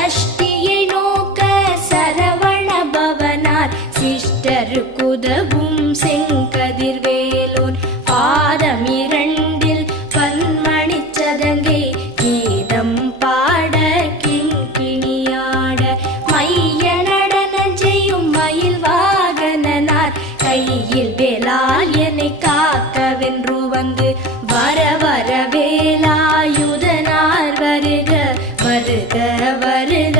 சஷ்டியை நோக்க சரவண பவனார் சிஷ்டருக்குதவும் செங்கதிர்வேலோன் பாதம் இரண்டில் பன்மணி சதங்கை கீதம் பாட கிண்கிணியாட மைய நடன செய்யும் மயில் வாகனனார் கையில் வேலால் என்னை காக்கவென்று வந்து வர வர வேலாயுதனார் வருக வருக வருக